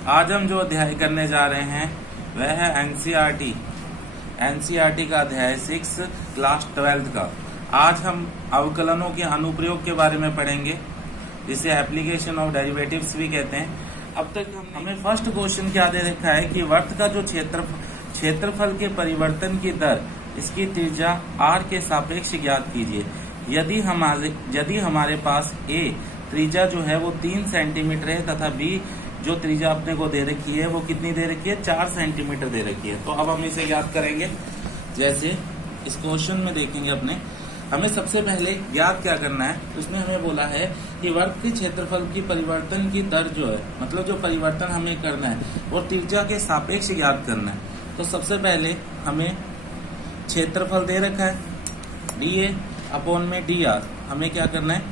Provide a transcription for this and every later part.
आज हम जो अध्याय करने जा रहे हैं वह है एनसीईआरटी का अध्याय 6 क्लास 12 का। आज हम अवकलनों के अनुप्रयोग के बारे में पढ़ेंगे, जिसे एप्लीकेशन ऑफ डेरिवेटिव्स भी कहते हैं। अब तक हमें फर्स्ट क्वेश्चन क्या दे रखा है कि वृत्त का जो क्षेत्रफल के परिवर्तन की दर, इसकी त्रिज्या r के सापेक्ष ज्ञात कीजिए। यदि हमारे पास a त्रिज्या जो है वो 3 सेंटीमीटर है तथा b जो त्रिज्या अपने को दे रखी है वो कितनी दे रखी है, 4 सेंटीमीटर दे रखी है। तो अब हम इसे ज्ञात करेंगे। जैसे इस क्वेश्चन में देखेंगे अपने, हमें सबसे पहले ज्ञात क्या करना है। तो इसमें हमें बोला है कि वृत्त के क्षेत्रफल की परिवर्तन की दर जो है, मतलब जो परिवर्तन हमें करना है वो त्रिज्या के सापेक्ष ज्ञात करना है। तो सबसे पहले हमें क्षेत्रफल दे रखा है dA अपॉन में dr, हमें क्या करना है,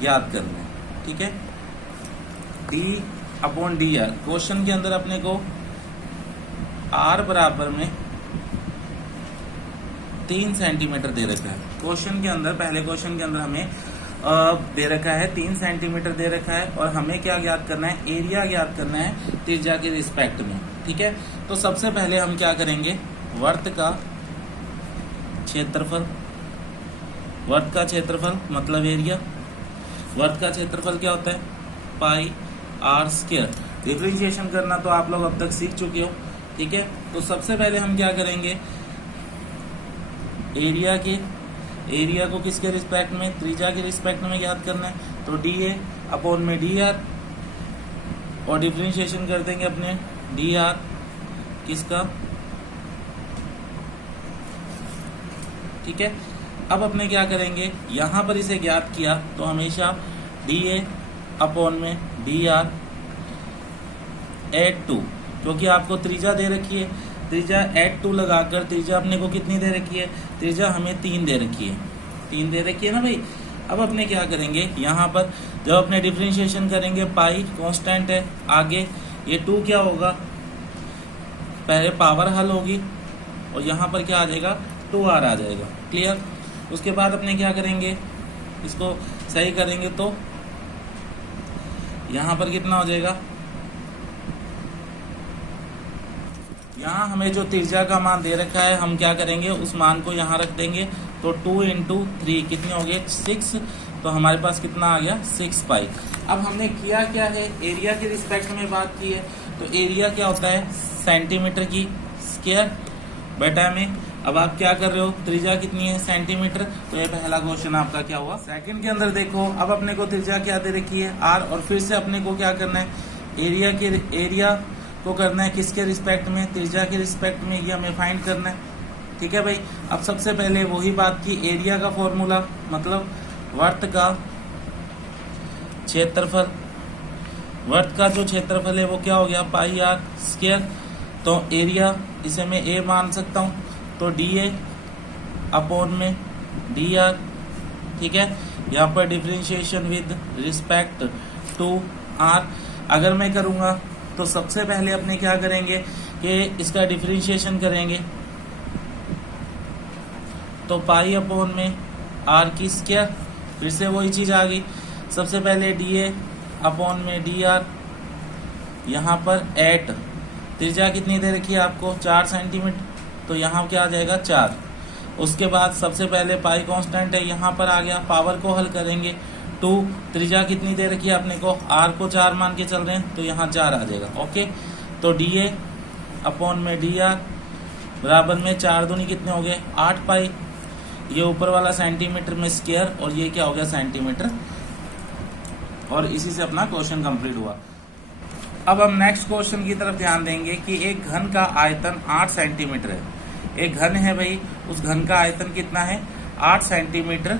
ज्ञात करना है। ठीक है, d अपॉन dr। क्वेश्चन के अंदर अपने को r बराबर में 3 सेंटीमीटर दे रखा है। क्वेश्चन के अंदर, पहले क्वेश्चन के अंदर हमें दे रखा है 3 सेंटीमीटर दे रखा है, और हमें क्या ज्ञात करना है, एरिया ज्ञात करना है त्रिज्या के रिस्पेक्ट में। ठीक है, तो सबसे पहले हम क्या करेंगे, वृत्त का क्षेत्रफल मतलब एरिया। वृत्त का क्षेत्रफल क्या होता है, पाई आर स्क्वायर। डिफरेंशिएशन करना तो आप लोग अब तक सीख चुके हो। ठीक है, तो सबसे पहले हम क्या करेंगे, एरिया को किसके रिस्पेक्ट में, त्रिज्या के रिस्पेक्ट में ज्ञात करना है। तो dA अपॉन में dr, और डिफरेंशिएशन कर देंगे अपने dr किसका। ठीक है, अब अपने क्या करेंगे, यहां पर इसे ज्ञात किया तो हमेशा dA अपॉन में dr एट 2, क्योंकि आपको त्रिज्या दे रखी है, त्रिज्या एट 2 लगाकर त्रिज्या अपने को कितनी दे रखी है, त्रिज्या हमें 3 दे रखी है, 3 दे रखी है ना भाई। अब अपने क्या करेंगे, यहाँ पर जब अपने डिफरेंशिएशन करेंगे, पाई कांस्टेंट है, आगे ये 2 क्या होगा, पहले पावर हल होगी और यहाँ पर क्या आ जाएगा, 2r आ जाएगा। क्लियर। उसके बाद अपने क्या करेंगे, इसको सही करेंगे तो यहाँ पर कितना हो जाएगा, यहाँ हमें जो त्रिज्या का मान दे रखा है हम क्या करेंगे, उस मान को यहाँ रख देंगे। तो 2 इंटू 3 कितने हो गए, 6। तो हमारे पास कितना आ गया, 6 पाई। अब हमने किया क्या है, एरिया के रिस्पेक्ट में बात की है। तो एरिया क्या होता है, सेंटीमीटर की स्क्वायर बेटा में। अब आप क्या कर रहे हो, त्रिज्या कितनी है, सेंटीमीटर। तो ये पहला क्वेश्चन आपका क्या हुआ। सेकंड के अंदर देखो, अब अपने को त्रिज्या क्या दे रखी है, r, और फिर से अपने को क्या करना है, एरिया को करना है किसके रिस्पेक्ट में, त्रिज्या के रिस्पेक्ट में, ये हमें फाइंड करना है। ठीक है भाई। अब सबसे पहले वही बात की, एरिया का फॉर्मूला मतलब वृत्त का क्षेत्रफल, वृत्त का जो क्षेत्रफल है वो क्या हो गया, पाई आर स्क्वायर। तो एरिया इसे मैं a मान सकता हूँ, तो dA अपॉन में dr। ठीक है, यहाँ पर differentiation with respect to r अगर मैं करूँगा तो सबसे पहले अपने क्या करेंगे कि इसका डिफरेंशिएशन करेंगे। तो पाई अपॉन में r की स्क्वायर, फिर से वही चीज आ गई। सबसे पहले dA अपॉन में dr, यहाँ पर एट, त्रिज्या कितनी दे रखी है आपको, 4 सेंटीमीटर। तो यहाँ क्या आ जाएगा, 4। उसके बाद सबसे पहले पाई कांस्टेंट है, यहाँ पर आ गया, पावर को हल करेंगे, 2, त्रिज्या कितनी दे रखी है अपने को, r को 4 मान के चल रहे हैं, तो यहाँ 4 आ जाएगा। ओके, तो dA अपॉन में dr बराबर में 4 दूनी कितने हो गए, 8 पाई। ये ऊपर वाला सेंटीमीटर में स्क्वायर, और ये क्या हो गया, सेंटीमीटर। और इसी से अपना क्वेश्चन कंप्लीट हुआ। अब हम नेक्स्ट क्वेश्चन की तरफ ध्यान देंगे कि एक घन का आयतन 8 सेंटीमीटर है। एक घन है भाई, उस घन का आयतन कितना है, 8 सेंटीमीटर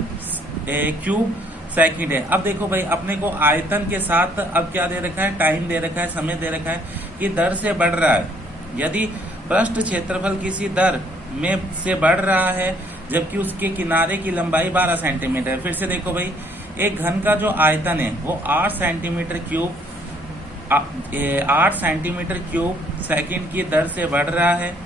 क्यूब सेकंड है। अब देखो भाई, अपने को आयतन के साथ अब क्या दे रखा है, टाइम दे रखा है, समय दे रखा है कि दर से बढ़ रहा है। यदि पृष्ठ क्षेत्रफल किसी दर में से बढ़ रहा है जबकि उसके किनारे की लंबाई 12 सेंटीमीटर है। फिर से देखो भाई, एक घन का जो आयतन है वो 8 सेंटीमीटर क्यूब सेकंड की दर से बढ़ रहा है।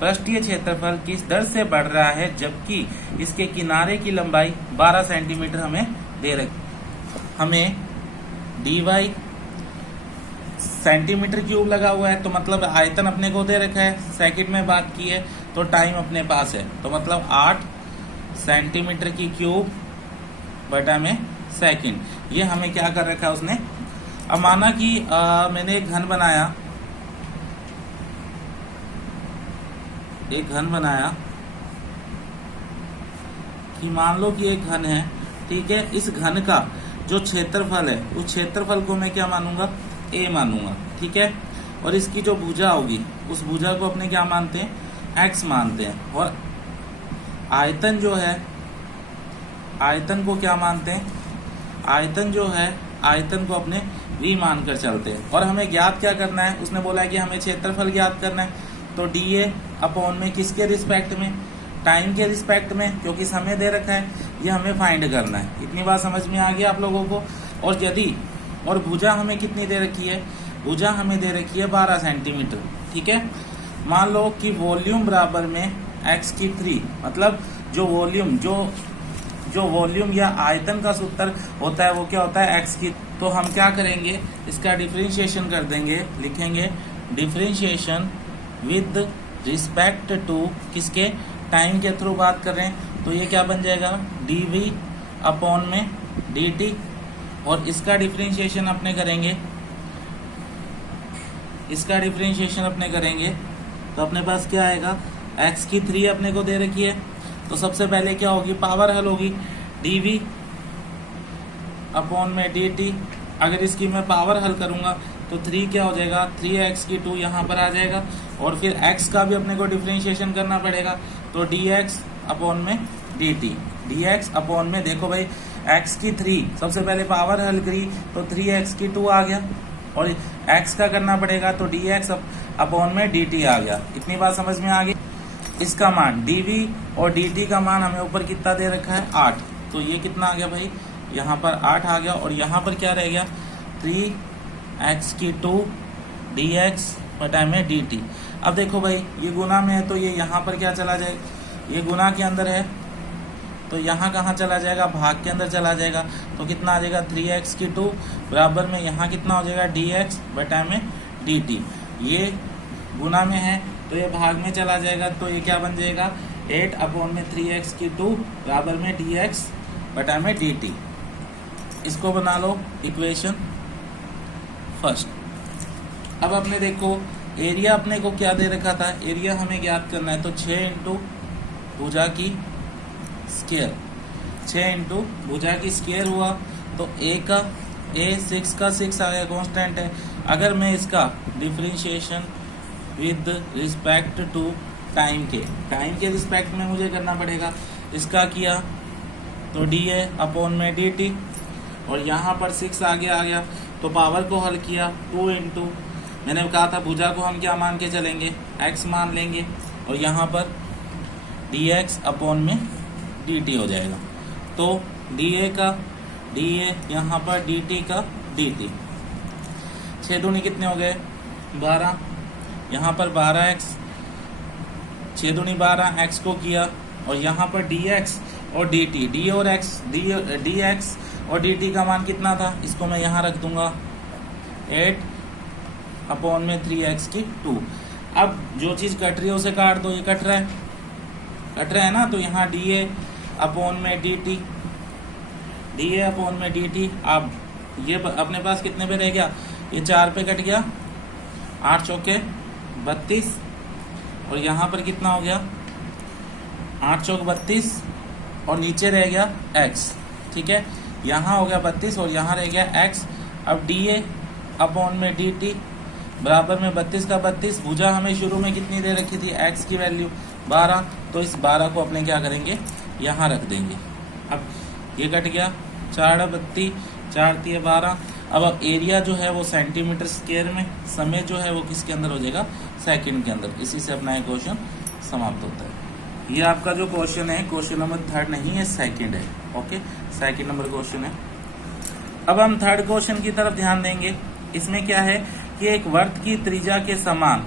पृष्ठीय क्षेत्रफल किस दर से बढ़ रहा है जबकि इसके किनारे की लंबाई 12 सेंटीमीटर हमें दे रखी। हमें dy सेंटीमीटर क्यूब लगा हुआ है, तो मतलब आयतन अपने को दे रखा है, सेकंड में बात की है तो टाइम अपने पास है, तो मतलब 8 सेंटीमीटर की क्यूब बटा में सेकंड। ये हमें क्या कर रखा है उसने। अब माना कि मैंने एक घन बनाया, कि मान लो कि एक घन है, ठीक है। इस घन का जो क्षेत्रफल है, उस क्षेत्रफल को मैं क्या मानूंगा, ए मानूंगा, ठीक है। और इसकी जो भुजा होगी, उस भुजा को अपने क्या मानते हैं, एक्स मानते हैं। और आयतन जो है, आयतन को क्या मानते हैं, आयतन जो है, आयतन को अपने वी मानकर चलते हैं। और हमें ज्ञात क्या करना है, उसने बोला है कि हमें क्षेत्रफल ज्ञात करना है, तो डी ए अपॉन में किसके रिस्पेक्ट में, टाइम के रिस्पेक्ट में, क्योंकि समय दे रखा है, ये हमें फाइंड करना है। इतनी बात समझ में आ गई आप लोगों को। और यदि और भुजा हमें कितनी दे रखी है, भुजा हमें दे रखी है 12 सेंटीमीटर, ठीक है। मान लो कि वॉल्यूम बराबर में x की 3, मतलब जो वॉल्यूम या आयतन का सूत्र होता है वो क्या होता है, x की। तो हम क्या करेंगे, इसका डिफरेंशिएशन कर देंगे, लिखेंगे डिफरेंशिएशन विद रिस्पेक्ट टू किसके, टाइम के थ्रू बात कर रहे हैं, तो ये क्या बन जाएगा, dv अपॉन में dt। और इसका डिफरेंशिएशन अपने करेंगे, तो अपने पास क्या आएगा, x की 3 अपने को दे रखी है, तो सबसे पहले क्या होगी, पावर हल होगी, dv अपॉन में dt। अगर इसकी मैं पावर हल करूंगा तो 3 क्या हो जाएगा, 3x की 2 यहाँ पर आ जाएगा। और फिर x का भी अपने को डिफरेंशिएशन करना पड़ेगा, तो dx अपॉन में dt, dx अपॉन में, देखो भाई x की 3 सबसे पहले पावर हल करी तो 3x की 2 आ गया, और x का करना पड़ेगा तो dx अपॉन में dt आ गया। इतनी बात समझ में आ गई। इसका मान dv और dt का मान हमें ऊपर कितना दे रखा है, 8, तो ये कितना आ गया भाई, यहाँ पर 8 आ गया। और यहाँ पर क्या रह गया, 3x की 2 dx बटा में dt। अब देखो भाई ये गुना में है, तो ये यहाँ पर क्या चला जाएगा, ये गुना के अंदर है, तो यहाँ कहाँ चला जाएगा, भाग के अंदर चला जाएगा, तो कितना आ जाएगा, 3x की 2 बराबर में यहाँ कितना हो जाएगा, dx बटा में dt। ये गुना में है तो ये भाग में चला जाएगा, तो ये क्या बन जाएगा, 8 अपॉन में 3x की 2 बराबर में dx बटा में dt। इसको बना लो इक्वेशन फर्स्ट। अब अपने देखो एरिया अपने को क्या दे रखा था, एरिया हमें ज्ञात करना है, तो 6 इंटू भुजा की स्क्वायर, 6 इंटू भुजा की स्क्वायर हुआ, तो a 6 का 6 आ गया, कांस्टेंट है। अगर मैं इसका differentiation with respect to time के रिस्पेक्ट में मुझे करना पड़ेगा, इसका किया तो dA अपॉन में dt, और यहाँ पर 6 आगे आ गया, तो पावर को हल किया, 2 इंटू, मैंने कहा था भुजा को हम क्या मान के चलेंगे, x मान लेंगे, और यहाँ पर dx अपॉन में dt हो जाएगा। तो dA का dA, यहाँ पर dt का dt, 6 दूनी कितने हो गए, 12, यहाँ पर 12x, 6 दूनी 12, x को किया, और यहाँ पर dx और dt, dx और dt का मान कितना था, इसको मैं यहाँ रख दूंगा 8 अपॉन में 3x की 2। अब जो चीज़ कट रही है उसे काट दो, ये कट रहा है ना, तो यहाँ dA अपॉन में dt, अब ये अपने पास कितने पे रह गया, ये 4 पे कट गया, 8 चौके 32, और यहाँ पर कितना हो गया, 8 चौक 32, और नीचे रह गया x, ठीक है। यहाँ हो गया 32 और यहाँ रह गया x। अब dA अपॉन में dt बराबर में 32 का 32, भुजा हमें शुरू में कितनी दे रखी थी, x की वैल्यू 12, तो इस 12 को अपने क्या करेंगे, यहाँ रख देंगे। अब ये कट गया, 4 32, 4 3 12। अब एरिया जो है वो सेंटीमीटर स्क्वायर में, समय जो है वो किसके अंदर हो जाएगा, सेकंड के अंदर। इसी से अपना ये क्वेश्चन समाप्त होता है। ये आपका जो क्वेश्चन है, क्वेश्चन नंबर 3 नहीं है, सेकंड है, ओके, सेकंड नंबर क्वेश्चन है। अब हम थर्ड क्वेश्चन की तरफ ध्यान देंगे। इसमें क्या है कि एक वृत्त की त्रिज्या के समान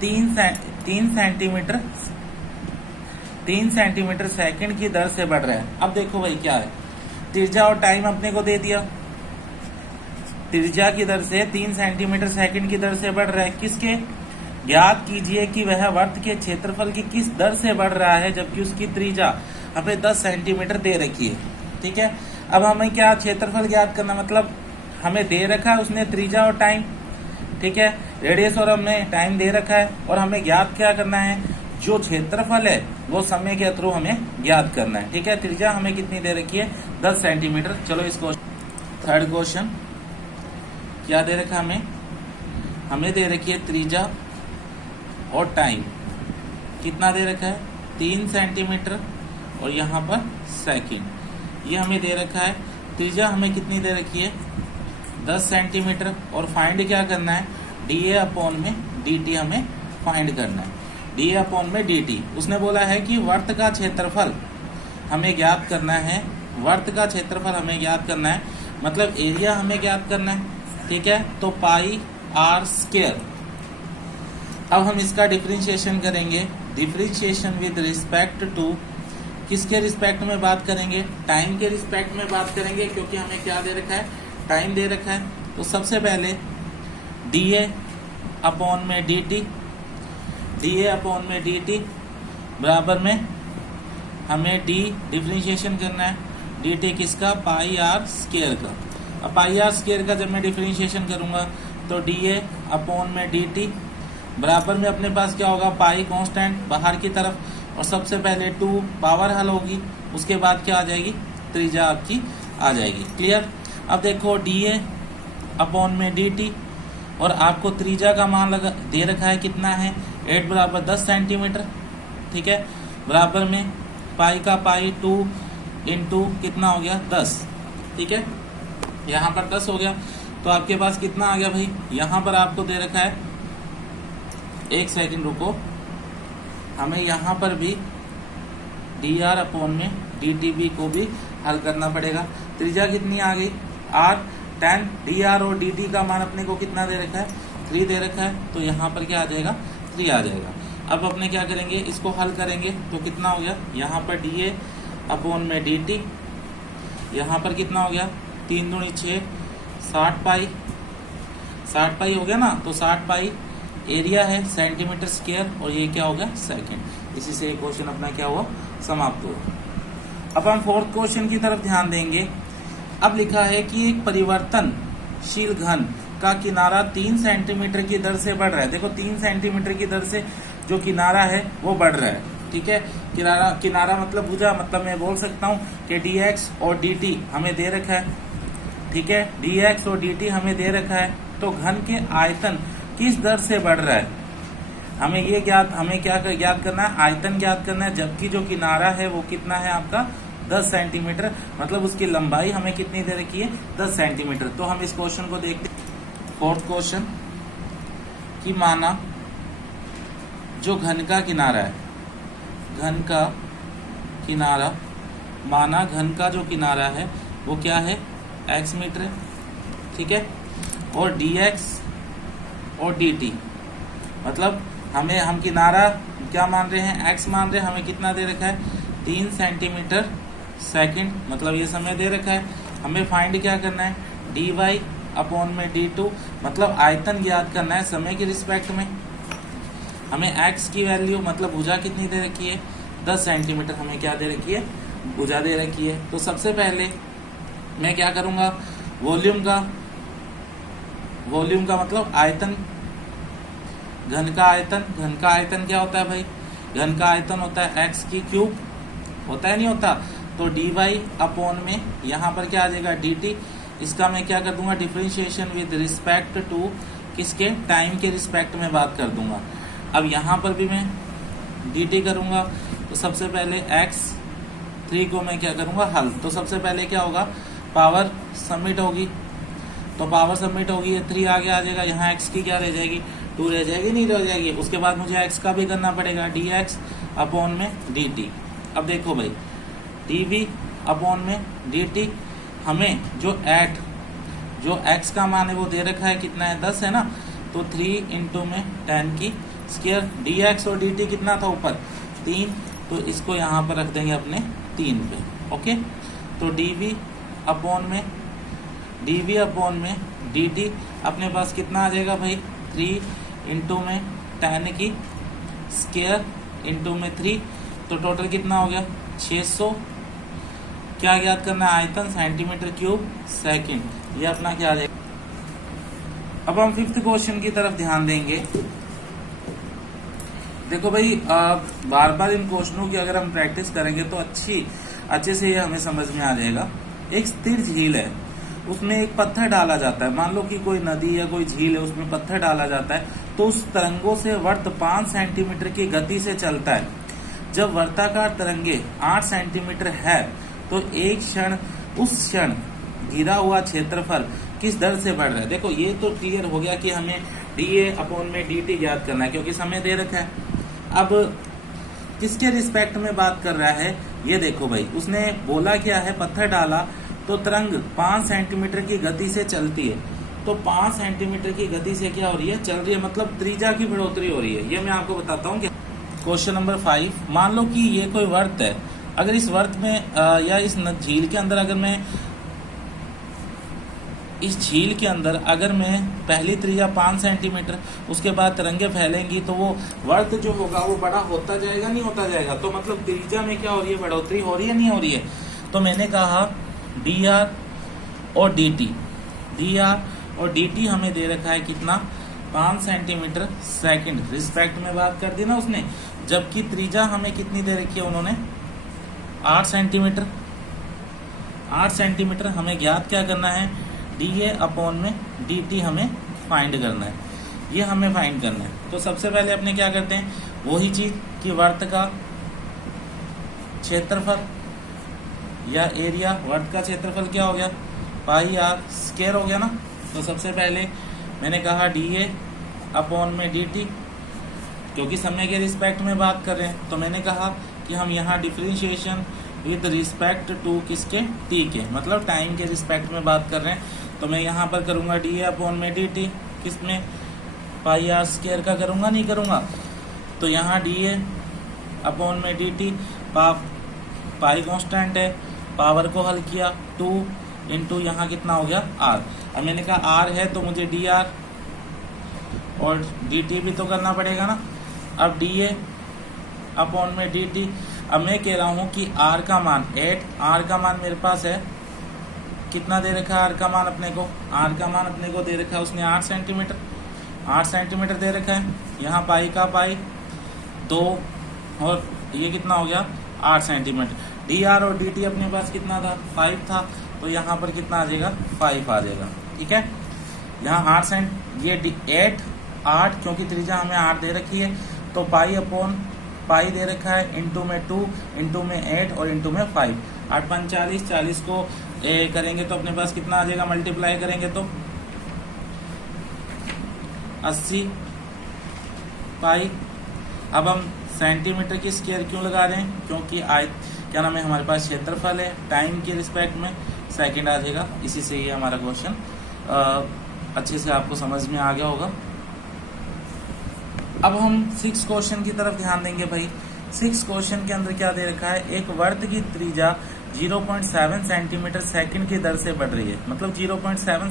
3 सेंटीमीटर सेकंड की दर से बढ़ रहा है। अब देखो भाई क्या है, त्रिज्या और टाइम अपने को दे दिया, त्रिज्या की दर से 3 सेंटीमीटर सेकंड की दर से बढ़ रहा है। किसके? ज्ञात कीजिए कि वह वृत्त के क्षेत्रफल की किस दर से बढ़ रहा है जबकि उसकी त्रिज्या हमें 10 सेंटीमीटर दे रखी है। ठीक है, अब हमें क्या क्षेत्रफल ज्ञात करना, मतलब हमें दे रखा है उसने त्रिज्या और टाइम, ठीक है, रेडियस और हमें टाइम दे रखा है, और हमें ज्ञात क्या करना है, जो क्षेत्रफल है वो समय के थ्रू हमें ज्ञात करना है। ठीक है, त्रिज्या हमें कितनी दे रखी है, 10 सेंटीमीटर। चलो इसको थर्ड क्वेश्चन क्या दे रखा है, हमें दे रखी है त्रिज्या और टाइम कितना दे रखा है, 3 सेंटीमीटर और यहाँ पर सेकंड, ये हमें दे रखा है। त्रिज्या हमें कितनी दे रखी है, 10 सेंटीमीटर, और फाइंड क्या करना है, dA अपॉन में dt हमें फाइंड करना है। dA अपॉन में dt, उसने बोला है कि वृत्त का क्षेत्रफल हमें ज्ञात करना है, वृत्त का क्षेत्रफल हमें ज्ञात करना है, मतलब एरिया हमें ज्ञात करना है। ठीक है, तो पाई आर स्क्वायर। अब हम इसका डिफरेंशिएशन करेंगे, डिफरेंशिएशन विद रिस्पेक्ट टू, किसके रिस्पेक्ट में बात करेंगे, टाइम के रिस्पेक्ट में बात करेंगे, क्योंकि हमें क्या दे रखा है, टाइम दे रखा है। तो सबसे पहले dA अपॉन में dt, dA अपॉन में dt बराबर में हमें d डिफरेंशिएशन करना है, dt किसका, पाई आर स्क्वायर का। अब पाई आर स्क्वायर का जब मैं डिफरेंशिएशन करूंगा तो dA अपॉन में dt बराबर में अपने पास क्या होगा, पाई कांस्टेंट बाहर की तरफ, और सबसे पहले 2 पावर हल होगी, उसके बाद क्या आ जाएगी, त्रिज्या आपकी आ जाएगी। क्लियर। अब देखो dA अपॉन में dt, और आपको त्रिज्या का मान लगा दे रखा है कितना है, 8 बराबर 10 सेंटीमीटर। ठीक है, बराबर में पाई का पाई 2 इंटू कितना हो गया, 10। ठीक है, यहाँ पर 10 हो गया, तो आपके पास कितना आ गया भाई, यहाँ पर आपको दे रखा है, एक सेकंड रुको, हमें यहाँ पर भी dr अपॉन में dtb को भी हल करना पड़ेगा। त्रिज्या कितनी आ गई, r 10, dr और dt का मान अपने को कितना दे रखा है, 3 दे रखा है, तो यहाँ पर क्या आ जाएगा, 3 आ जाएगा। अब अपने क्या करेंगे, इसको हल करेंगे तो कितना हो गया, यहाँ पर dA अपॉन में dt, यहाँ पर कितना हो गया, 3 दूनी 6, 60 पाई हो गया ना, तो 60 पाई एरिया है सेंटीमीटर स्क्वायर, और ये क्या हो गया, सेकंड। इसी से क्वेश्चन अपना क्या हुआ, समाप्त हुआ। अब हम फोर्थ क्वेश्चन की तरफ ध्यान देंगे। अब लिखा है कि एक परिवर्तनशील घन का किनारा 3 सेंटीमीटर की दर से बढ़ रहा है। देखो 3 सेंटीमीटर की दर से जो किनारा है वो बढ़ रहा है। ठीक है, किनारा मतलब भुजा, मतलब मैं बोल सकता हूँ कि dx और dt हमें दे रखा है। ठीक है, dx और dt हमें दे रखा है, तो घन के आयतन किस दर से बढ़ रहा है, हमें क्या ज्ञात करना है, आयतन ज्ञात करना है, जबकि जो किनारा है वो कितना है आपका, 10 सेंटीमीटर, मतलब उसकी लंबाई हमें कितनी दे रखी है, 10 सेंटीमीटर। तो हम इस क्वेश्चन को देखते हैं। फोर्थ क्वेश्चन कि माना जो घन का किनारा है, घन का किनारा, माना घन का जो किनारा है वो क्या है, x मीटर है। ठीक है, और dx और dt, मतलब हम किनारा क्या मान रहे हैं, x मान रहे हैं, हमें कितना दे रखा है, 3 सेंटीमीटर सेकंड, मतलब ये समय दे रखा है। हमें फाइंड क्या करना है, dy अपॉन में d2, मतलब आयतन ज्ञात करना है समय के रिस्पेक्ट में। हमें x की वैल्यू, मतलब भुजा कितनी दे रखी है, 10 सेंटीमीटर हमें क्या दे रखी है, भुजा दे रखी है। तो सबसे पहले मैं क्या करूंगा, वॉल्यूम का मतलब आयतन, घन का आयतन क्या होता है भाई, घन का आयतन होता है x की क्यूब, होता है नहीं होता, तो dy अपॉन में यहाँ पर क्या आ जाएगा, dt, इसका मैं क्या कर दूंगा, डिफरेंशिएशन विद रिस्पेक्ट टू, किसके, टाइम के रिस्पेक्ट में बात कर दूंगा। अब यहाँ पर भी मैं dt करूंगा, तो सबसे पहले x3 को मैं क्या करूंगा, हल। तो सबसे पहले क्या होगा, पावर सबमिट होगी, तो पावर सबमिट होगी, ये 3 आगे आ जाएगा, यहाँ x की क्या रह जाएगी, 2 रह जाएगी, नहीं रह जाएगी। उसके बाद मुझे x का भी करना पड़ेगा, dx अपॉन में dt। अब देखो भाई, dv अपॉन में dt, हमें जो x का मान है वो दे रखा है, कितना है, 10 है ना, तो 3 इंटू में 10 की स्क्वायर, dx और dt कितना था ऊपर, 3, तो इसको यहाँ पर रख देंगे अपने 3 पे। ओके, तो dv अपॉन में डी वी अपॉन में डी टी अपने पास कितना आ जाएगा भाई 3 इंटू में 10 की स्क्वायर इंटू में 3, तो टोटल कितना हो गया 600। क्या ज्ञात करना है आयतन सेंटीमीटर क्यूब सेकंड, ये अपना क्या आ जाएगा। अब हम 5th क्वेश्चन की तरफ ध्यान देंगे। देखो भाई बार बार इन क्वेश्चनों की अगर हम प्रैक्टिस करेंगे तो अच्छे से ये हमें समझ में आ जाएगा। एक स्थिर झील है, उसमें एक पत्थर डाला जाता है। मान लो कि कोई नदी या कोई झील है, उसमें पत्थर डाला जाता है, तो उस तरंगों से वर्त 5 सेंटीमीटर की गति से चलता है। जब वर्ताकार तरंगे 8 सेंटीमीटर है तो उस क्षण घिरा हुआ क्षेत्रफल किस दर से बढ़ रहा है। देखो ये तो क्लियर हो गया कि हमें डीए अपॉन में dt ज्ञात करना है, क्योंकि समय दे रखा है। अब किसके रिस्पेक्ट में बात कर रहा है, ये देखो भाई, उसने बोला क्या है, पत्थर डाला तो तरंग 5 सेंटीमीटर की गति से चलती है। तो 5 सेंटीमीटर की गति से क्या हो रही है, चल रही है, मतलब त्रिज्या की बढ़ोतरी हो रही है। ये मैं आपको बताता हूँ। क्वेश्चन नंबर 5, मान लो कि ये कोई वर्त है। अगर इस वर्त में या इस झील के अंदर अगर मैं पहली त्रिज्या 5 सेंटीमीटर, उसके बाद तरंगे फैलेंगी तो वो वर्त जो होगा वो बड़ा होता जाएगा, नहीं होता जाएगा। तो मतलब त्रिज्या में क्या हो रही है, बढ़ोतरी हो रही है, नहीं हो रही है। तो मैंने कहा dr और dt हमें दे रखा है कितना 5 सेंटीमीटर सेकंड, रिस्पेक्ट में बात कर दी ना उसने। जबकि त्रिज्या हमें कितनी दे रखी है उन्होंने 8 सेंटीमीटर। 8 सेंटीमीटर हमें ज्ञात क्या करना है, dA अपॉन में dt हमें फाइंड करना है। ये हमें फाइंड करना है। तो सबसे पहले अपने क्या करते हैं, वही चीज कि वर्त का क्षेत्रफल या एरिया, वर्त का क्षेत्रफल क्या हो गया पाई आर स्क्वायर हो गया ना। तो सबसे पहले मैंने कहा dA अपॉन में dt, क्योंकि समय के रिस्पेक्ट में बात कर रहे हैं, तो मैंने कहा कि हम यहाँ डिफरेंशिएशन विद रिस्पेक्ट टू किसके, t के, मतलब टाइम के रिस्पेक्ट में बात कर रहे हैं। तो मैं यहाँ पर करूँगा dA अपॉन में dt, किसमें पाई आर स्क्वायर का करूँगा, नहीं करूँगा। तो यहाँ dA अपॉन में dt, पाई कांस्टेंट है, पावर को हल किया 2 इंटू यहाँ कितना हो गया r। अब मैंने कहा r है तो मुझे dr और dt भी तो करना पड़ेगा ना। अब dA अपॉन में dt, अब मैं कह रहा हूँ कि r का मान 8, r का मान मेरे पास है कितना दे रखा है, r का मान अपने को दे रखा है उसने 8 सेंटीमीटर दे रखा है। यहाँ पाई का पाई 2 और ये कितना हो गया 8 सेंटीमीटर। dr और dt अपने पास कितना था 5 था, तो यहाँ पर कितना आ जाएगा 5 आ जाएगा। ठीक है, यहाँ 8 सेंट, ये 8 क्योंकि त्रिज्या हमें 8 दे रखी है, तो पाई अपॉन पाई दे रखा है, इंटू में 2 इंटू में 8 और इंटू में 5। 8 5 40, 40 को करेंगे तो अपने पास कितना आ जाएगा, मल्टीप्लाई करेंगे तो 80 पाई। अब हम सेंटीमीटर की स्क्वायर क्यों लगा रहे हैं, क्योंकि क्या नाम है, हमारे पास क्षेत्रफल है, टाइम के रिस्पेक्ट में सेकंड आ जाएगा। इसी से ये हमारा क्वेश्चन अच्छे से आपको समझ में आ गया होगा। अब हम 6 क्वेश्चन की तरफ ध्यान देंगे भाई। 6 क्वेश्चन के अंदर क्या दे रखा है, एक वर्त की त्रिज्या 0.7 सेंटीमीटर सेकंड की दर से बढ़ रही है, मतलब 0.7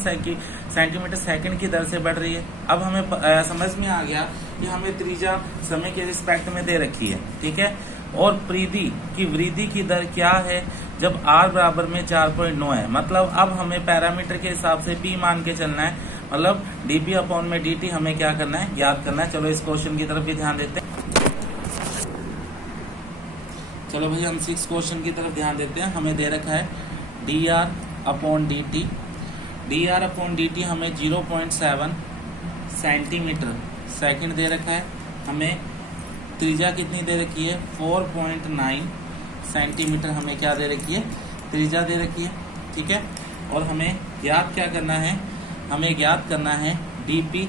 सेंटीमीटर सेकंड की दर से बढ़ रही है। अब हमें समझ में आ गया कि हमें त्रिज्या समय के रिस्पेक्ट में दे रखी है, ठीक है। और परिधि की वृद्धि की दर क्या है, जब r बराबर में 4.9 है, मतलब अब हमें पैरामीटर के हिसाब से p मान के चलना है, मतलब dp अपॉन में dt हमें क्या करना है, याद करना है। चलो इस क्वेश्चन की तरफ भी ध्यान देते हैं। चलो भाई हम 6 क्वेश्चन की तरफ ध्यान देते हैं। हमें दे रखा है dr अपॉन dt हमें 0.7 सेंटीमीटर सेकंड दे रखा है। हमें त्रिज्या कितनी दे रखी है, 4.9 सेंटीमीटर हमें क्या दे रखी है, त्रिज्या दे रखी है, ठीक है। और हमें ज्ञात क्या करना है, हमें ज्ञात करना है dp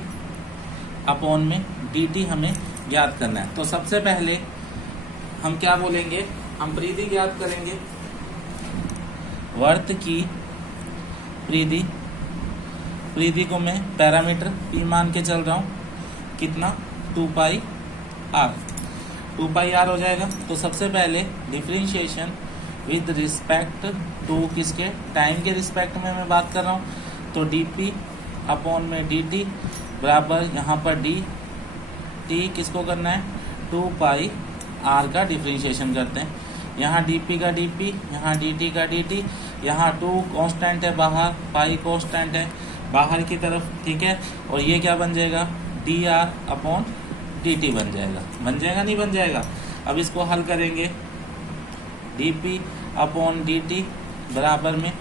अपॉन में dt हमें ज्ञात करना है। तो सबसे पहले हम क्या बोलेंगे, हम परिधि ज्ञात करेंगे। वर्त की परिधि को मैं पैरामीटर p मान के चल रहा हूँ, कितना 2 पाई r हो जाएगा। तो सबसे पहले डिफरेंशिएशन विद रिस्पेक्ट टू किसके, टाइम के रिस्पेक्ट में मैं बात कर रहा हूँ। तो डी पी अपॉन में डी टी बराबर यहाँ पर डी टी किसको करना है 2 पाई आर का डिफ्रेंशिएशन करते हैं। यहाँ डी पी का डी पी, यहाँ डी टी का डी टी, यहाँ 2 कांस्टेंट है बाहर, पाई कांस्टेंट है बाहर की तरफ, ठीक है। और ये क्या बन जाएगा D R upon D T बन जाएगा नहीं बन जाएगा। अब इसको हल करेंगे D P upon D T बराबर में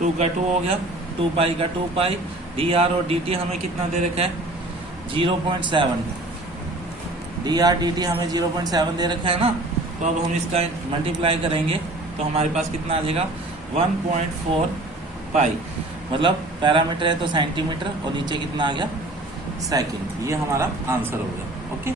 2 का 2 हो गया, 2 पाई का 2 पाई, डी आर और डी टी हमें कितना दे रखा है 0.7, डी आर डी टी हमें 0.7 दे रखा है ना। तो अब हम इसका मल्टीप्लाई करेंगे तो हमारे पास कितना आ जाएगा 1.4 पाई, मतलब पैरामीटर है तो सेंटीमीटर और नीचे कितना आ गया सेकंड। ये हमारा आंसर हो गया। ओके।